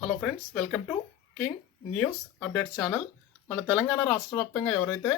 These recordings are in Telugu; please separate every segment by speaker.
Speaker 1: Hello friends welcome to king news updates channel మన తెలంగాణ రాష్ట్ర వ్యాప్తంగా ఎవరైతే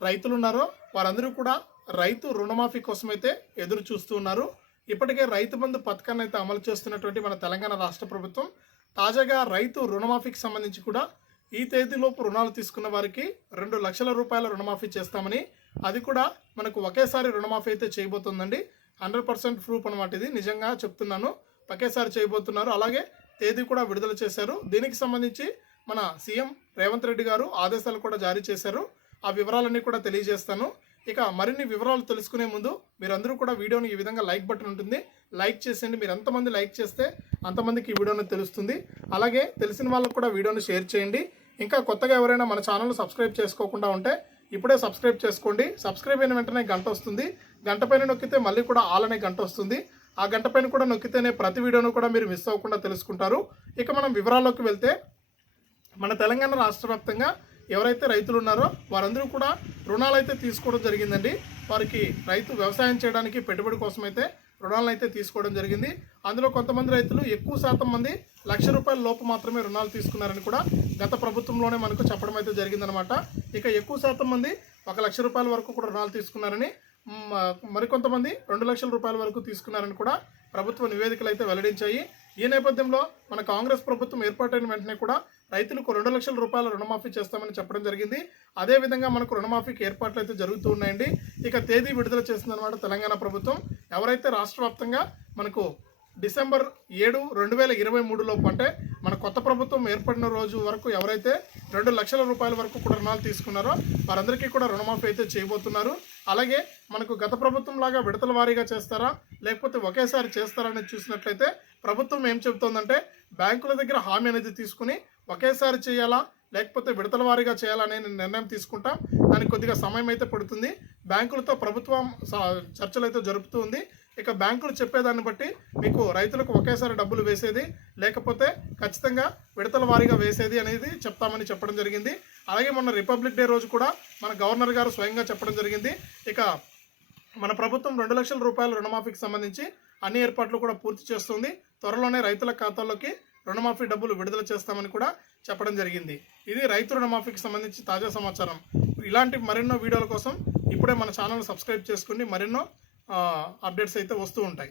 Speaker 1: రైతులు ఉన్నారో వారందరూ కూడా రైతు రుణమాఫీ కోసం అయితే ఎదురు చూస్తూ ఉన్నారు. ఇప్పటికే రైతు బంధు పథకాన్ని అయితే అమలు చేస్తున్నటువంటి మన తెలంగాణ రాష్ట్ర ప్రభుత్వం తాజాగా రైతు రుణమాఫీకి సంబంధించి కూడా ఈ తేదీలోపు రుణాలు తీసుకున్న వారికి రెండు లక్షల రూపాయల రుణమాఫీ చేస్తామని అది కూడా మనకు ఒకేసారి రుణమాఫీ అయితే చేయబోతుందండి. హండ్రెడ్ పర్సెంట్ ప్రూఫ్ అనమాట ఇది. నిజంగా చెప్తున్నాను. ఒకేసారి చేయబోతున్నారు. అలాగే తేదీ కూడా విడుదల చేశారు. దీనికి సంబంధించి మన సీఎం రేవంత్ రెడ్డి గారు ఆదేశాలు కూడా జారీ చేశారు. ఆ వివరాలన్నీ కూడా తెలియజేస్తాను. ఇక మరిన్ని వివరాలు తెలుసుకునే ముందు మీరందరూ కూడా వీడియోని ఈ విధంగా లైక్ బటన్ ఉంటుంది. లైక్ చేసేయండి. మీరు ఎంతమంది లైక్ చేస్తే అంతమందికి ఈ వీడియోని తెలుస్తుంది. అలాగే తెలిసిన వాళ్ళకు కూడా వీడియోని షేర్ చేయండి. ఇంకా కొత్తగా ఎవరైనా మన ఛానల్ సబ్స్క్రైబ్ చేసుకోకుండా ఉంటే ఇప్పుడే సబ్స్క్రైబ్ చేసుకోండి. సబ్స్క్రైబ్ అయిన వెంటనే గంట వస్తుంది. గంట పైన నొక్కితే మళ్ళీ కూడా ఆల్ అనే గంట వస్తుంది. ఆ గంట పైన కూడా నొక్కితేనే ప్రతి వీడియోను కూడా మీరు మిస్ అవ్వకుండా తెలుసుకుంటారు. ఇక మనం వివరాల్లోకి వెళ్తే మన తెలంగాణ రాష్ట్ర వ్యాప్తంగా ఎవరైతే రైతులు ఉన్నారో వారందరూ కూడా రుణాలు అయితే తీసుకోవడం జరిగిందండి. వారికి రైతు వ్యవసాయం చేయడానికి పెట్టుబడి కోసం అయితే రుణాలను అయితే తీసుకోవడం జరిగింది. అందులో కొంతమంది రైతులు ఎక్కువ శాతం మంది లక్ష రూపాయల లోపు మాత్రమే రుణాలు తీసుకున్నారని కూడా గత ప్రభుత్వంలోనే మనకు చెప్పడం అయితే జరిగిందనమాట ఇక ఎక్కువ శాతం మంది ఒక లక్ష రూపాయల వరకు కూడా రుణాలు తీసుకున్నారని మరికొంతమంది రెండు లక్షల రూపాయల వరకు తీసుకున్నారని కూడా ప్రభుత్వ నివేదికలు అయితే వెల్లడించాయి. ఈ నేపథ్యంలో మన కాంగ్రెస్ ప్రభుత్వం ఏర్పాటైన వెంటనే కూడా రైతులకు రెండు లక్షల రూపాయల రుణమాఫీ చేస్తామని చెప్పడం జరిగింది. అదేవిధంగా మనకు రుణమాఫీకి ఏర్పాట్లు అయితే జరుగుతూ ఉన్నాయండి. ఇక తేదీ విడుదల చేసిందనమాట తెలంగాణ ప్రభుత్వం. ఎవరైతే రాష్ట్ర వ్యాప్తంగా మనకు డిసెంబర్ ఏడు రెండు వేల ఇరవై మూడులోపు అంటే మన కొత్త ప్రభుత్వం ఏర్పడిన రోజు వరకు ఎవరైతే రెండు లక్షల రూపాయల వరకు కూడా రుణాలు తీసుకున్నారో వారందరికీ కూడా రుణమాఫీ అయితే చేయబోతున్నారు. అలాగే మనకు గత ప్రభుత్వం లాగా విడతల వారీగా చేస్తారా? లేకపోతే ఒకేసారి చేస్తారా అనేది చూసినట్లయితే ప్రభుత్వం ఏం చెబుతోందంటే బ్యాంకుల దగ్గర హామీ అనేది తీసుకుని ఒకేసారి చేయాలా? లేకపోతే విడతల వారీగా చేయాలనే నిర్ణయం తీసుకుంటాం. దానికి కొద్దిగా సమయం అయితే పడుతుంది. బ్యాంకులతో ప్రభుత్వం స- చర్చలు అయితే జరుపుతూ ఉంది. ఇక బ్యాంకులు చెప్పేదాన్ని బట్టి మీకు రైతులకు ఒకేసారి డబ్బులు వేసేది లేకపోతే ఖచ్చితంగా విడతల వారీగా వేసేది అనేది చెప్తామని చెప్పడం జరిగింది. అలాగే మొన్న రిపబ్లిక్ డే రోజు కూడా మన గవర్నర్ గారు స్వయంగా చెప్పడం జరిగింది. ఇక మన ప్రభుత్వం రెండు లక్షల రూపాయల రుణమాఫీకి సంబంధించి అన్ని ఏర్పాట్లు కూడా పూర్తి చేస్తుంది. త్వరలోనే రైతుల ఖాతాల్లోకి రుణమాఫీ డబ్బులు విడుదల చేస్తామని కూడా చెప్పడం జరిగింది. ఇది రైతు రుణమాఫీకి సంబంధించి తాజా సమాచారం. ఇలాంటి మరెన్నో వీడియోల కోసం ఇప్పుడే మన ఛానల్ సబ్స్క్రైబ్ చేసుకుని మరెన్నో అప్డేట్స్ అయితే వస్తూ ఉంటాయి.